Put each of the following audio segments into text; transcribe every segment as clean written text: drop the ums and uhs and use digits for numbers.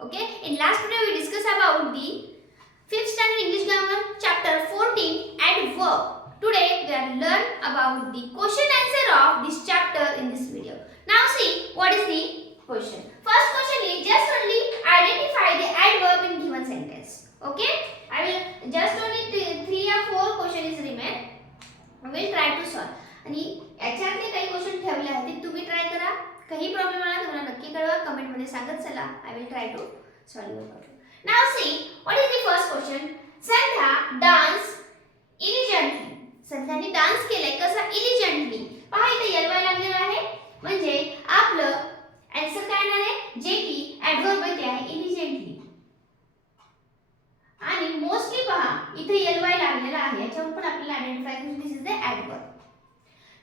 Okay, in last video we discussed about the 5th standard English grammar chapter 14 adverb. Today we are learn about the question answer of this chapter in this video. Now see what is the question. First question is just only identify the adverb in given sentence. Okay, I will just only 3 or 4 question is remain. I will try to solve. आणि याच्यातले काही question ठेवले आहेत ते तुम्ही try करा. काही problem आला तर मला नक्की कळवा, कमेंट मध्ये सांगत चला. I will try to solve your problem. Now see what is the first question. Sandhya dance elegantly. संध्याने डान्स केलाय कसा elegantly. पहा इथे एलवाय लागलेला आहे म्हणजे आपलं आन्सर काय येणार आहे जे की ऍडव्हर्ब आहे ते आहे elegantly. आणि मोस्टली पहा इथे एलवाय लागलेला आहे याच्यावर पण आपल्याला आयडेंटिफाय करायचं this is the adverb.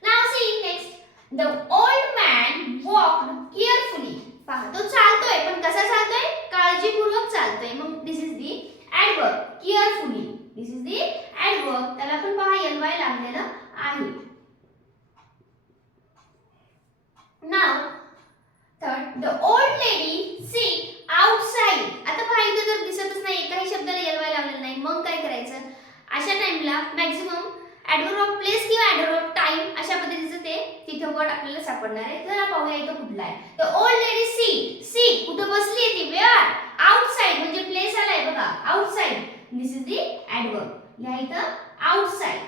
Now see next. The old man walked carefully. पहा तो चालतोय पण कसा चालतोय काळजीपूर्वक चालतोय मग this is the adverb carefully. This is the adverb त्याला पण पहा एलवाय लागलेलं आहे. Now third the old lady sit outside. आता पहा इथे जर दिसतच नाही एकाही शब्दाला एलवाय लागलेला नाही मग काय करायचं अशा टाइमला मॅक्झिमम ॲडवर्ब ऑफ प्लेस किंवा ॲडवर्ब ऑफ टाइम अशा पद्धतीचं ते तिथं वर्ड आपल्याला सापडणार आहे. चला पाहूया इथं कुठला आहे. द ओल्ड लेडी सीट कुठं बसली आहे ती वेअर आउटसाइड म्हणजे प्लेस आलाय बघा outside. This is the adverb लिहा इथं outside.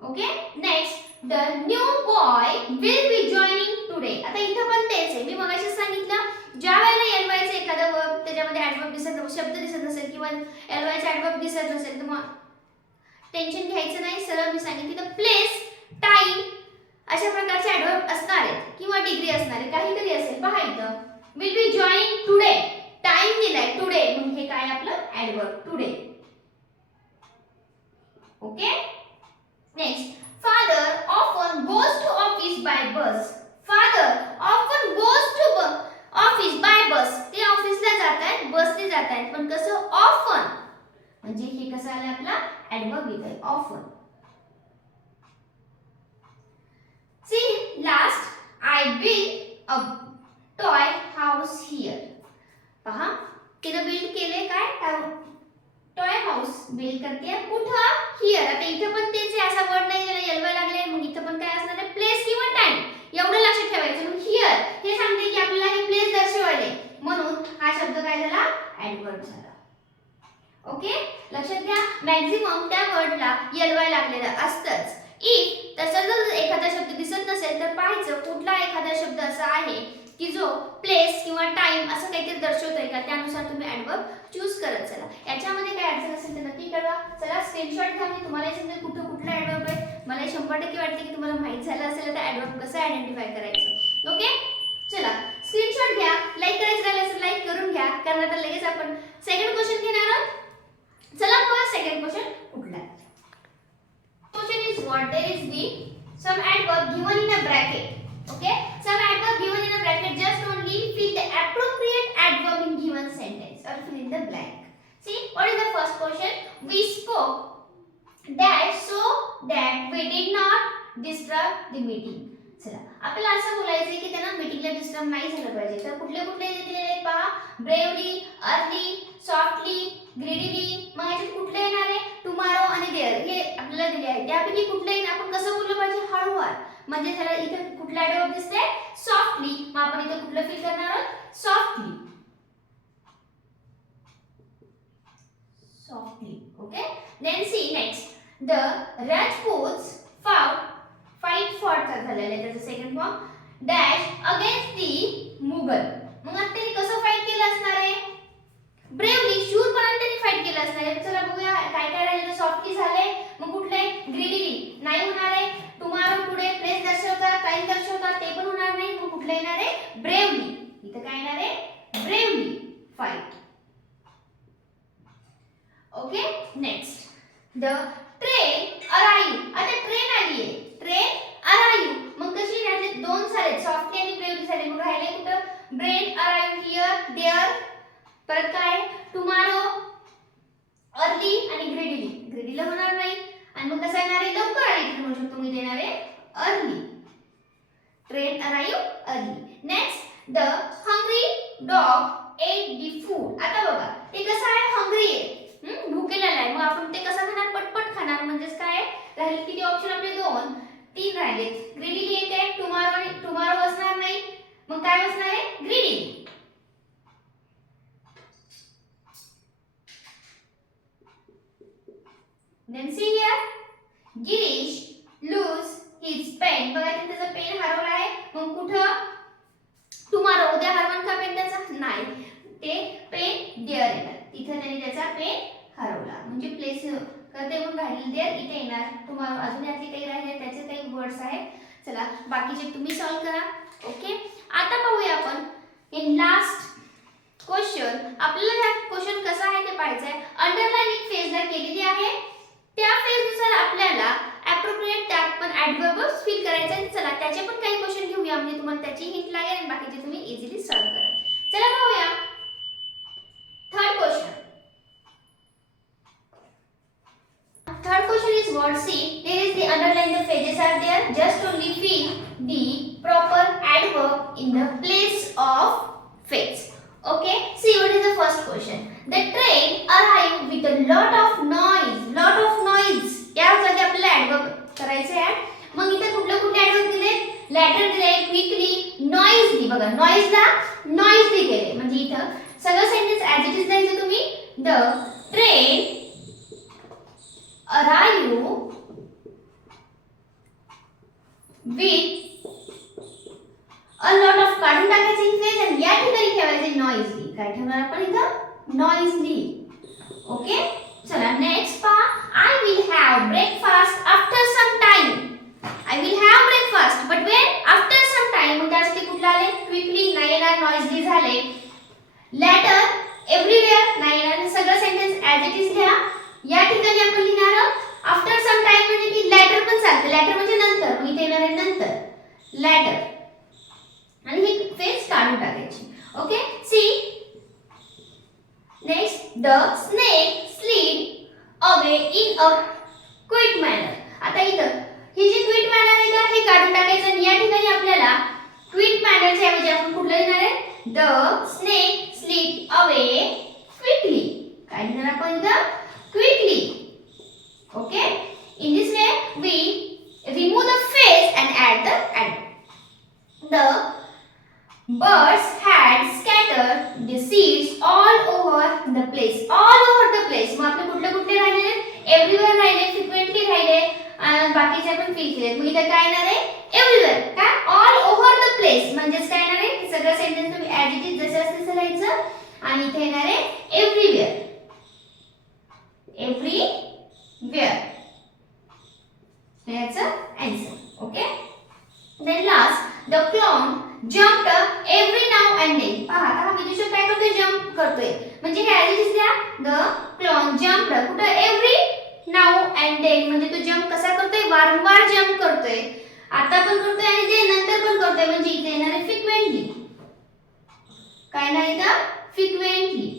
Okay next the new boy will be joining today. आता इथं पण तेच आहे मी मगाशी सांगितलं ज्या वेळेला एलवायचं एखादा वर्ब त्याच्यामध्ये ॲडवर्ब दिसत शब्द दिसत नसेल किंवा एलवायचा ॲडवर्ब दिसत नसेल तर मग टेन्शन घ्यायचं नाही. सरळ मी सांगितलं तर प्लेस टाइम अशा प्रकारचे ॲडवर्ब असणार आहेत किंवा डिग्री असणार आहे काहीतरी असेल. पहा इथं will be joining today time दिलाय टुडे मग हे काय आपलं adverb today. Okay next father often goes to office by bus. Father often goes to office by bus. ते ऑफिसला जात आहेत बसने जात आहेत पण कसं ऑफन म्हणजे हे कसं आलं आपला ॲडवर्ब इथे often. See last I build a toy house here. पहा तिने बिल्ड केले काय टॉय हाऊस बिल्ड करते कुठं हियर. आता इथे पण तेच आहे असा वर्ड नाही ज्याला एलवाय लागले मग इथे पण काय असणार आहे प्लेस किंवा टाइम एवढं लक्षात ठेवायचं. मग हियर हे सांगते की आपल्याला हे प्लेस दर्शवायले म्हणून हा शब्द काय झाला ॲडवर्ब झाला. ओके लक्षात घ्या मॅक्झिमम त्या वर्डला एलवाय लागलेलं असतंच. इफ तसं जर एखादा शब्द दिसत नसेल तर पाहायचं कुठला एखादा शब्द असा आहे की जो प्लेस किंवा टाइम असं काहीतरी दर्शवतोय का त्यानुसार तुम्ही ॲडवर्ब चूज करत चला. याच्यामध्ये काय अडचण असेल तर नक्की कळवा. चला स्क्रीनशॉट घ्या मी तुम्हाला समजेल कुठं कुठला ॲडवर्ब आहे. मला 100% वाटते की तुम्हाला माहित झालं असेल तर ॲडवर्ब कसं आयडेंटिफाय करायचं. ओके चला स्क्रीनशॉट घ्या. लाईक करायचं राहिलं तर लाईक करून घ्या कारण आता लगेच आपण सेकंड क्वेश्चन घेणार आहोत. चला पहा सेकंड क्वेश्चन कुठला आहे. Question is what there is the some adverb given in a bracket. Okay, some adverb given in a bracket just only fill the appropriate adverb in given sentence or fill in the blank. See what is the first question. We spoke dash so that we did not disturb the meeting. चला आपल्याला असं बोलायचं की त्यांना मीटिंगला disturb नाही झालं पाहिजे तर कुठले कुठले दिलेले आहेत पहा ब्रेवली अर्ली सॉफ्टली ग्रीडीली. मग ह्याच्यात कुठले येणार आहे टुमारो आणि देअर हे आपल्याला दिले आहे त्यापैकी कुठले येईल आपण कसं बोललं पाहिजे हळूवार म्हणजे त्याला इथे कुठला ॲडवर्ब दिसते सॉफ्टली. मग आपण इथे कुठलं फिल करणार आहोत softly softly. Okay then see next the Rajputs fight fought झालेलं आहे त्याचं second form dash against the Mughal. मग आता त्यांनी कसं फाईट केलं असणार आहे ब्रेवली शूरपणाने त्यांनी फाईट केलं असणार आहे. चला बघूया काय काय राहिलं सॉफ्टली झाले मग कुठले ग्रीडीली नाही होणार आहे. टुमारो टुडे प्लेस दर्शवतात टाइम दर्शवतात ते पण होणार नाही मग कुठलं येणार आहे ब्रेवली. इथं काय येणार आहे bravely fight. Okay next the train arrive. आता ट्रेन आली आहे ट्रेन अराइव्ह मग कशी यातले दोन झाले सॉफ्टली आणि ब्रेवली झाले मग राहिले कुठं ब्रेन अराइव्ह हियर देअर. परत काय टुमारो अर्ली आणि ग्रेडीली ग्रेडीला होणार नाही आणि मग कसं येणार आहे लवकर आली म्हणू शकतो मी देणार आहे early. Train arrive early. Next the hungry dog ate the food. आता बघा ते कसं आहे, हंग्री आहे, भुकेलेला आहे. मग आपण ते कसं खाणार, पटपट खाणार. म्हणजेच काय राहिले किती ऑप्शन आपले, 2 3 राहिलेत. ग्रीडीली एक आहे, टुमारो असणार नाही. मग काय असणार आहे, greedily. Then see here, Girish lose his pen. बघा त्याचा पेन हरवला आहे. मग कुठं, टुमारो, उद्या हरवण का पेन त्याचा, नाही, ते पेन देअर येणार, तिथे त्याने त्याचा पेन हरवला. म्हणजे प्लेस करते म्हणून राहिली देअर, इथे येणार टुमारो. अजून यातले काही राहिले त्याचे काही वर्ड्स आहेत. चला बाकीचे तुम्ही सॉल्व करा. ओके, आता पाहूया आपण इन लास्ट क्वेश्चन. आपल्याला हा क्वेश्चन कसा आहे ते पाहायचं आहे. अंडरलाईन एक फेजला केलेली आहे, त्या फेजनुसार आपल्याला ॲप्रोप्रिएट त्यात पण ॲडव्हर्ब्स फिल करायचे आहे. चला त्याचे पण काही क्वेश्चन घेऊया, म्हणजे तुम्हाला त्याची हिंट लागेल आणि बाकीचे तुम्ही इझिली सॉल्व करा. चला पाहूया third question. Third question is what? See, there is the underline, the phases are there. Just only fill the proper adverb in the place of phase. Okay. See what is the first question. The train arrived with a lot of noise. Lot of noise. या जागी आपल्याला adverb करायचे आहे. मग इथे कुठले adverb दिले? Later दिले, quickly, noisily. बघा noise ला noisily केले. म्हणजे इथं सगळं सेंटेन्स as it is द्यायचं तुम्ही. The train arrive with a lot of, काढून टाकायचे फेज आणि या ठिकाणी ठेवायचे noisily. काय ठेवणार आपण इथं, noisily. ओके, चला नेक्स्ट पहा. I will have breakfast after some time. I will have breakfast but when, after some time. मग त्यासाठी कुठला आले, quickly नाही येणार, noisily झाले. Later, everywhere नाही येणार. सगळं सेंटेन्स as it is लिहा. या ठिकाणी आपण लिहिणार आफ्टर सम टाइम, म्हणजे की लॅटर पण चालते. लॅटर म्हणजे नंतर, मग इथे येणार आहे नंतर, लॅटर. आणि ही फेज काढून टाकायची. Okay, see next. The snake slid away in a quick manner. आता इथं ही जी क्विक मॅनर आहे का, हे काढून टाकायचं आणि या ठिकाणी आपल्याला क्विक मॅनरच्या ऐवजी आपण कुठलं लिहिणार आहे, the snake slid away quickly. काय लिहिणार आपण इथं, quickly. Okay, in this way we remove the phase and add the adverb. The birds had scattered the seeds all over the place. All over the place. मग आपले कुठले राहिले, everywhere राहिले, frequently राहिले आणि बाकीचे आपण फिल केले. मग इथे काय येणार आहे, everywhere. काय, all over the place. म्हणजे काय येणार आहे, सगळं सेंटेन्स तुम्ही as it is जसं असं लिहायचं आणि इथे येणार आहे everywhere. Everywhere. That's the answer. Okay. Then last, the clown jumped every now and then. पहा आता हा विदूषक काय करतोय, जंप करतोय. म्हणजे हे as it is द्या. The clown jumped कुठं, every now and then. म्हणजे तो जंप कसा करतोय, वारंवार जंप करतोय. आता पण करतोय आणि ते नंतर पण करतोय. म्हणजे इथे येणार आहे frequently. काय नाही का, frequently.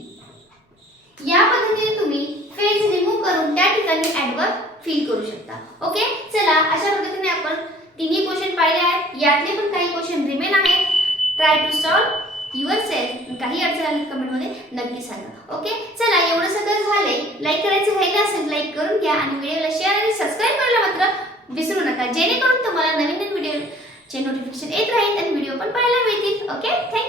या पद्धतीने तुम्ही फेज रिमूव्ह करून त्या ठिकाणी ॲडवर्ब फिल करू शकता. ओके, चला अशा पद्धतीने आपण तिन्ही क्वेश्चन पाहिले आहेत. यातले पण काही क्वेश्चन रिमेन आहेत. Try to solve yourself. काही अडचण आली कमेंटमध्ये नक्की सांगा. ओके, चला एवढं सगळं झालंय. लाईक करायचं राहिलं असेल लाईक करून घ्या आणि व्हिडिओला शेअर आणि सबस्क्राईब करायला मात्र विसरू नका, जेणेकरून तुम्हाला नवीन व्हिडिओचे नोटिफिकेशन येत राहील आणि व्हिडिओ पण पाहायला मिळतील. Okay, thank you.